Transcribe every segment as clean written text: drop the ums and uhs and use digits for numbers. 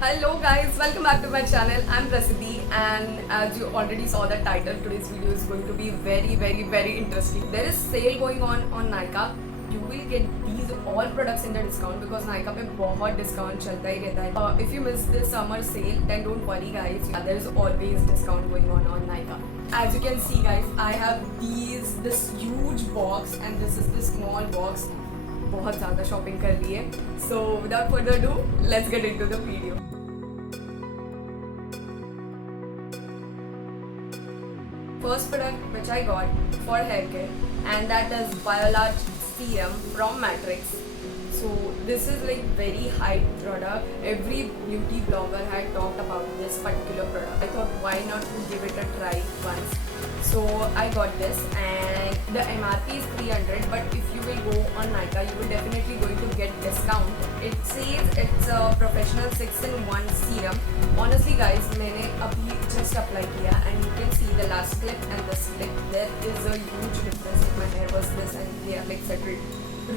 Hello guys, welcome back to my channel. I'm Prasidhi and as you already saw the title, today's video is going to be very interesting. There is sale going on Nykaa. You will get these all products in the discount because Nykaa पे बहुत discount चलता ही रहता है. If you miss this summer sale, then don't worry guys. There is always discount going on Nykaa. As you can see guys, I have this huge box and this is the small box. बहुत ज़्यादा shopping कर ली है. So without further ado, let's get into the video. First product which I got for hair care, and that is Biolarge Serum from Matrix. So this is like very hype product. Every beauty blogger had talked about this particular product. I thought why not to give it a try once. So I got this and the MRP is 300, but if you will go on Nykaa, you will definitely going to get discount. It says it's a professional 6-in-1 serum. Honestly guys, मैंने अभी just apply किया and you can see the last clip and this clip. There is a huge difference. If my hair was this and they are like settled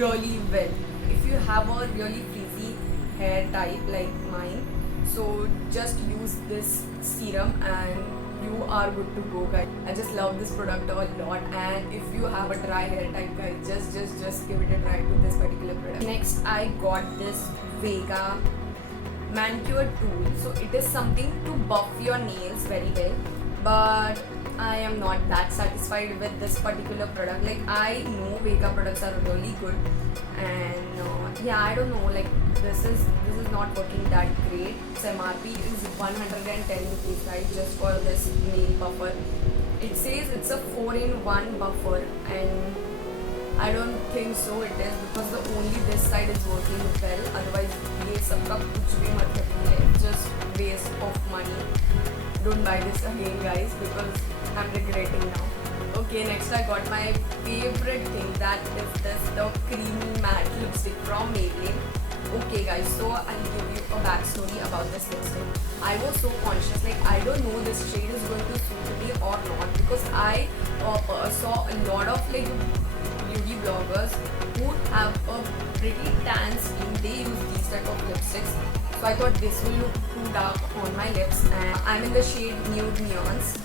really well. If you have a really frizzy hair type like mine, so just use this serum and you are good to go guys. I just love this product a lot, and if you have a dry hair type guys, just give it a try to this particular product. Next I got this Vega manicure tool. So it is something to buff your nails very well, but I am not that satisfied with this particular product. Like I know Vega products are really good, and yeah, I don't know, like this is not working that great. Its MRP is 110 rupees right, just for this nail buffer. It says it's a 4-in-1 buffer, and I don't think so it is, because the only this side is working well. Otherwise ये सबका कुछ भी मतलब नहीं है, just waste of money. Don't buy this again guys because I'm regretting now. Okay, next I got my favorite thing, that is the creamy matte lipstick from Maybelline. Okay guys, so I'll give you a backstory about this lipstick. I was so conscious, like I don't know this shade is going to suit me or not, because I saw a lot of like beauty bloggers who have a pretty tan skin. They use these type of lipsticks. So I thought this will look too dark on my lips, and I'm in the shade Nude Neons,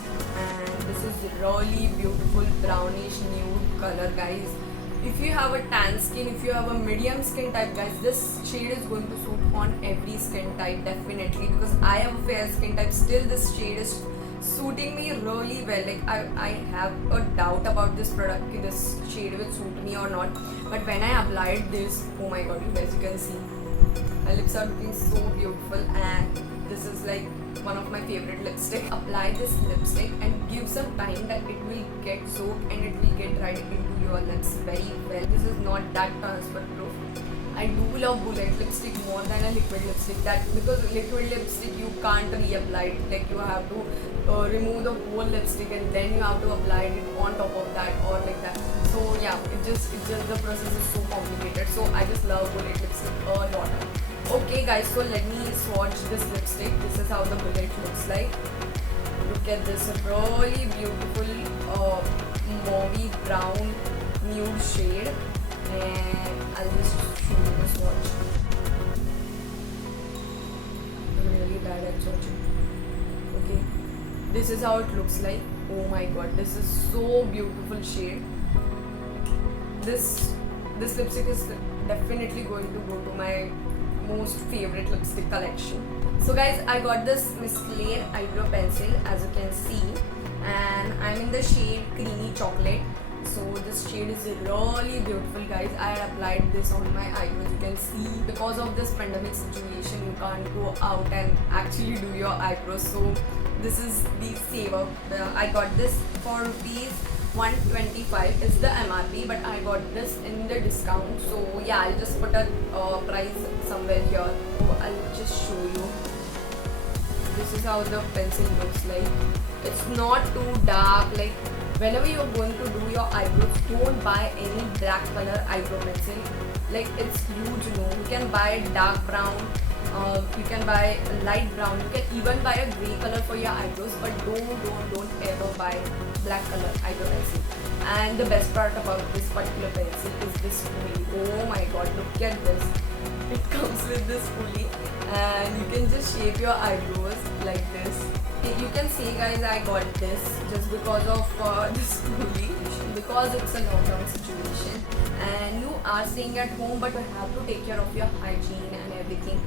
and this is really beautiful brownish nude color guys. If you have a tan skin, if you have a medium skin type guys, this shade is going to suit on every skin type definitely, because I have a fair skin type. Still this shade is suiting me really well. Like I have a doubt about this product, कि this shade will suit me or not, but when I applied this, oh my god, you guys, you can see my lips are looking so beautiful, and this is like one of my favorite lipstick. Apply this lipstick and give some time that it will get soaked and it will get right into your lips very well. This is not that transfer proof. I do love bullet lipstick more than a liquid lipstick, that because liquid lipstick you can't reapply it, like you have to remove the whole lipstick and then you have to apply it on top of that or like that. So yeah, it just the process is so complicated. So I just love bullet lipstick a lot. Okay guys, so let me swatch this lipstick. This is how the bullet looks like. Look at this really beautiful mauvey brown nude shade, and I'll just show you the swatch. I'm really bad at swatching. Okay, this is how it looks like. Oh my god, this is so beautiful shade. This lipstick is definitely going to go to my most favorite lipstick collection. So guys, I got this Miss Claire eyebrow pencil, as you can see, and I'm in the shade Creamy Chocolate. So this shade is really beautiful guys. I had applied this on my eyebrows. You can see, because of this pandemic situation, you can't go out and actually do your eyebrows, so this is the saver. I got this for rupees 125 is the MRP, but I got this in the discount. So yeah, I'll just put a price somewhere here. So I'll just show you. This is how the pencil looks like. It's not too dark. Like whenever you're going to do your eyebrows, don't buy any black color eyebrow pencil. Like it's huge no. You can buy dark brown. You can buy light brown. You can even buy a grey color for your eyebrows, but don't ever buy black color eyebrow pencil. And the best part about this particular pencil is this pulley. Oh my god, look at this. It comes with this pulley, and you can just shape your eyebrows like this. You can see guys, I got this just because of this movie, because it's a lockdown situation and you are staying at home but you have to take care of your hygiene and everything.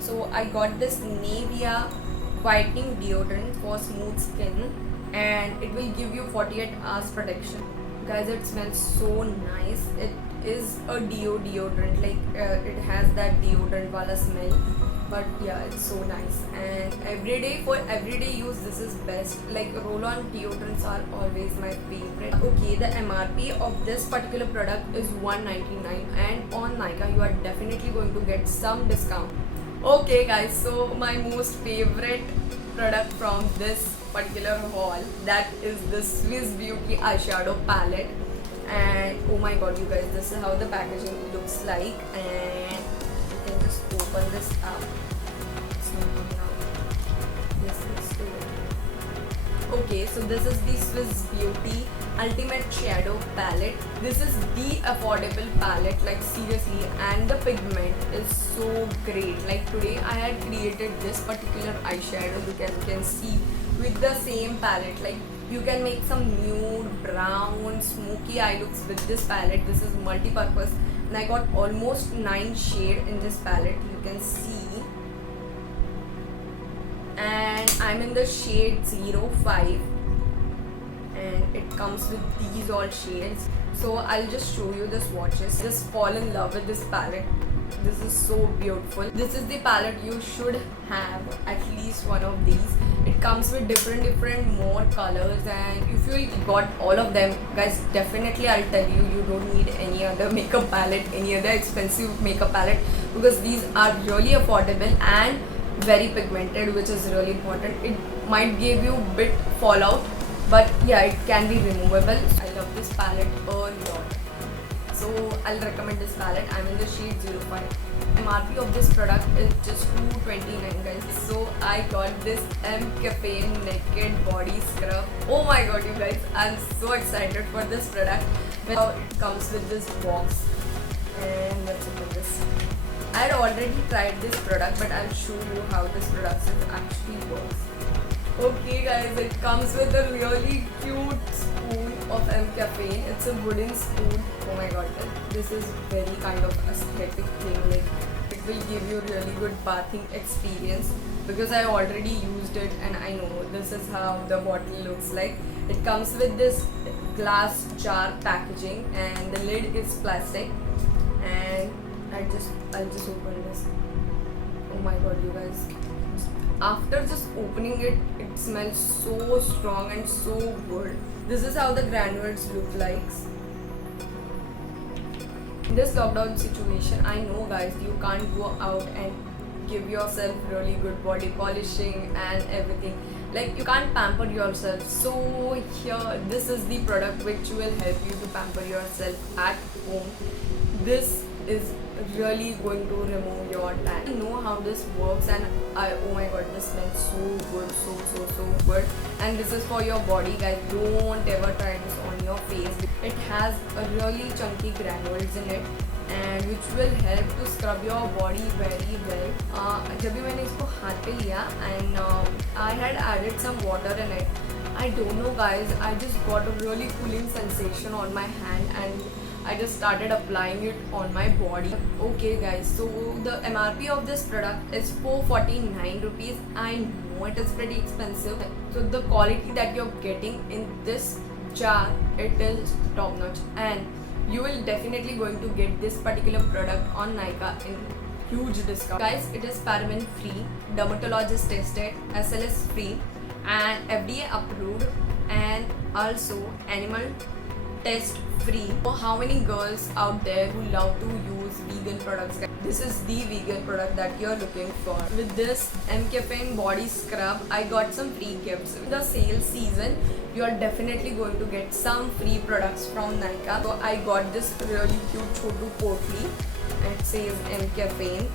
So I got this Nivea whitening deodorant for smooth skin and it will give you 48 hours protection. Guys, it smells so nice. It is a deodorant, like it has that deodorant wala smell, but yeah, it's so nice. And for everyday use, this is best. Like roll-on deodorants are always my favorite. Okay, the MRP of this particular product is $199 and on Nykaa you are definitely going to get some discount. Okay guys, so my most favorite product from this particular haul, that is the Swiss Beauty eyeshadow palette. And oh my god you guys, this is how the packaging looks like, and you can just open this up. It's not coming out. Yes, let's do it. Okay, so this is the Swiss Beauty Ultimate Shadow Palette. This is the affordable palette, like seriously, and the pigment is so great. Like today I had created this particular eyeshadow, you can see, with the same palette. Like you can make some nude, brown, smoky eye looks with this palette. This is multi-purpose and I got almost 9 shades in this palette, you can see, and I'm in the shade 05 and it comes with these all shades. So I'll just show you the swatches. Just fall in love with this palette. This is so beautiful. This is the palette you should have at least one of these. It comes with different more colors, and if you got all of them guys, definitely I'll tell you, you don't need any other makeup palette, any other expensive makeup palette, because these are really affordable and very pigmented, which is really important. It might give you bit fallout, but yeah, it can be removable. I love this palette a lot, so I'll recommend this palette. I'm in the shade 05. MRP of this product is just $229 guys. So I got this M Caffeine Naked Body Scrub. Oh my god you guys, I'm so excited for this product. It comes with this box, and let's open this. I had already tried this product, but I'll show you how this product actually works. Okay guys, it comes with a really cute spoon of M Caffeine. It's a wooden spoon. Oh my god, this is very kind of aesthetic thing. Like it will give you really good bathing experience, because I already used it and I know this is how the bottle looks like. It comes with this glass jar packaging and the lid is plastic, and I'll just open this. Oh my god you guys, after just opening it, it smells so strong and so good. This is how the granules look like. In this lockdown situation, I know guys, you can't go out and give yourself really good body polishing and everything. Like you can't pamper yourself. So here, this is the product which will help you to pamper yourself at home. This is really going to remove your tan. I know how this works, and oh my god, this smells so good, so good. And this is for your body guys. Don't ever try this on your face. It has a really chunky granules in it, and which will help to scrub your body very well. जब भी मैंने इसको हाथ पे लिया, and I had added some water in it. I don't know guys, I just got a really cooling sensation on my hand, and I just started applying it on my body. Okay guys, so the MRP of this product is 449 rupees. I know it is pretty expensive. So the quality that you're getting in this jar, it is top notch, and you will definitely going to get this particular product on Nykaa in huge discount. Guys, it is paraben free, dermatologist tested, SLS free, and FDA approved, and also animal test free. So how many girls out there who love to use vegan products? This is the vegan product that you're looking for. With this M Caffeine body scrub, I got some free gifts. In the sale season, you're definitely going to get some free products from Nykaa. So I got this really cute Chotu Potli. It says M Caffeine,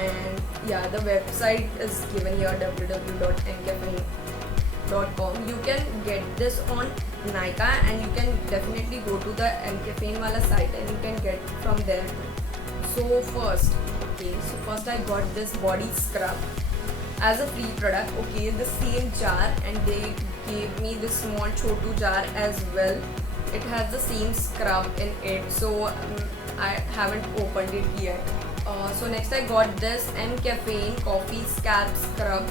and yeah, the website is given here, www.mcaffeine.com. You can get this on Nykaa, and you can definitely go to the M Caffeine wala site and you can get from there. So first I got this body scrub. as a free product. Okay, the same jar, and they gave me this small chotu jar as well. It has the same scrub in it, so I haven't opened it yet. So next I got this M Caffeine Coffee Scalp Scrub.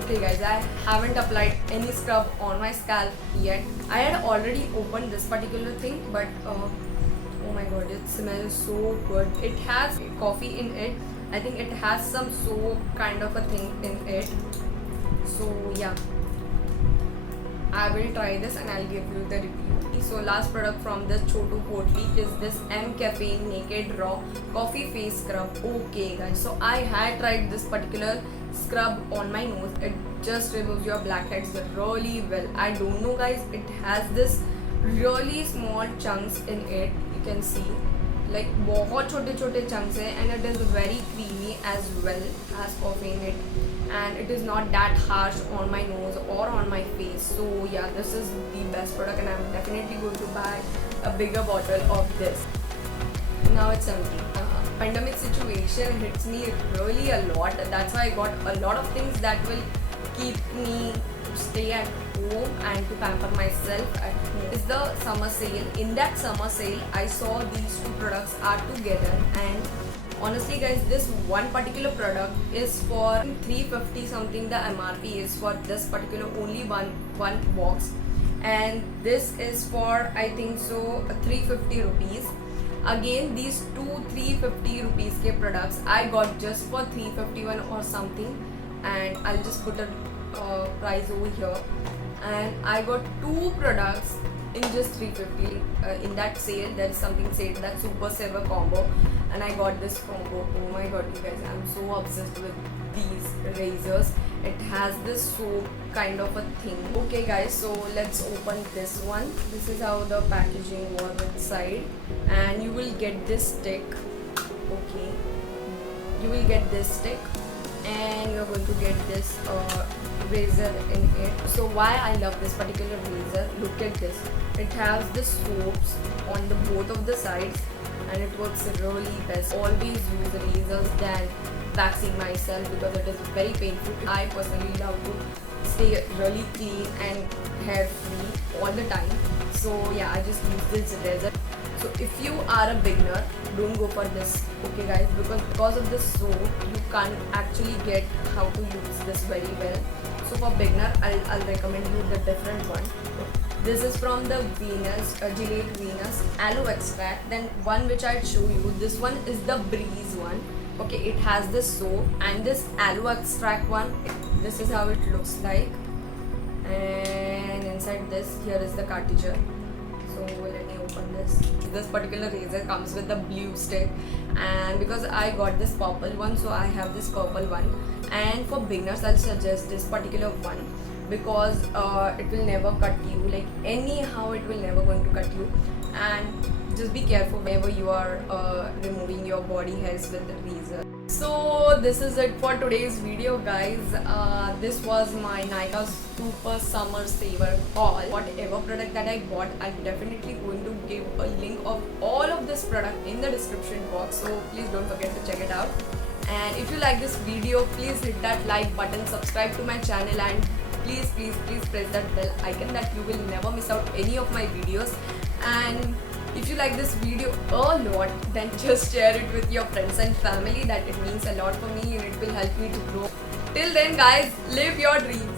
Okay guys, I haven't applied any scrub on my scalp yet. I had already opened this particular thing, but oh my god, it smells so good. It has coffee in it. I think it has some soap kind of a thing in it. So yeah, I will try this and I'll give you the review. So last product from this Chotu Potli is this M Caffeine Naked Raw Coffee Face Scrub. Okay guys, so I had tried this particular scrub on my nose. It just removes your blackheads really well. I don't know guys, it has this really small chunks in it. You can see like बहुत छोटे chunks है, and it is very creamy as well, has coffee in it, and it is not that harsh on my nose or on my face. So yeah, this is the best product and I'm definitely going to buy a bigger bottle of this. Now it's empty. Pandemic situation hits me really a lot. That's why I got a lot of things that will keep me to stay at home and to pamper myself at home. It's the summer sale. In that summer sale, I saw these two products are together, and honestly guys, this one particular product is for 350 something. The MRP is for this particular only one box, and this is for I think so 350 rupees. Again, these two 350 rupees ke products I got just for 351 or something, and I'll just put a price over here. And I got two products in just 350. In that sale, there is something said that Super Saver combo, and I got this combo. Oh my god, you guys, I'm so obsessed with these razors. It has this soap kind of a thing. Okay guys, so let's open this one. This is how the packaging was inside, and you will get this stick. Okay, you will get this stick, and you're going to get this razor in it. So why I love this particular razor, look at this. It has the soaps on the both of the sides, and it works really best. Always use the razors than waxing myself because it is very painful. I personally love to stay really clean and hair free all the time. So yeah, I just use this razor. So if you are a beginner, don't go for this, okay guys, because of this soap you can't actually get how to use this very well. So for beginner, I'll recommend you the different one. This is from the Venus, Gillette Venus Aloe Extract. Then one which I'll show you, this one is the Breeze one. Okay, it has this soap and this aloe extract one. This is how it looks like, and inside this, here is the cartridge. So let me open this. This particular razor comes with the blue stick, and because I got this purple one, so I have this purple one. And for beginners, I'll suggest this particular one because it will never cut you. Like anyhow, it will never going to cut you. And just be careful whenever you are removing your body hairs with the razor. So this is it for today's video guys. This was my Nykaa Super Summer Saver haul. Whatever product that I bought, I'm definitely going to give a link of all of this product in the description box, so please don't forget to check it out. And if you like this video, please hit that like button, subscribe to my channel, and please press that bell icon that you will never miss out any of my videos. And if you like this video a lot, then just share it with your friends and family. That it means a lot for me and it will help me to grow. Till then guys, live your dreams.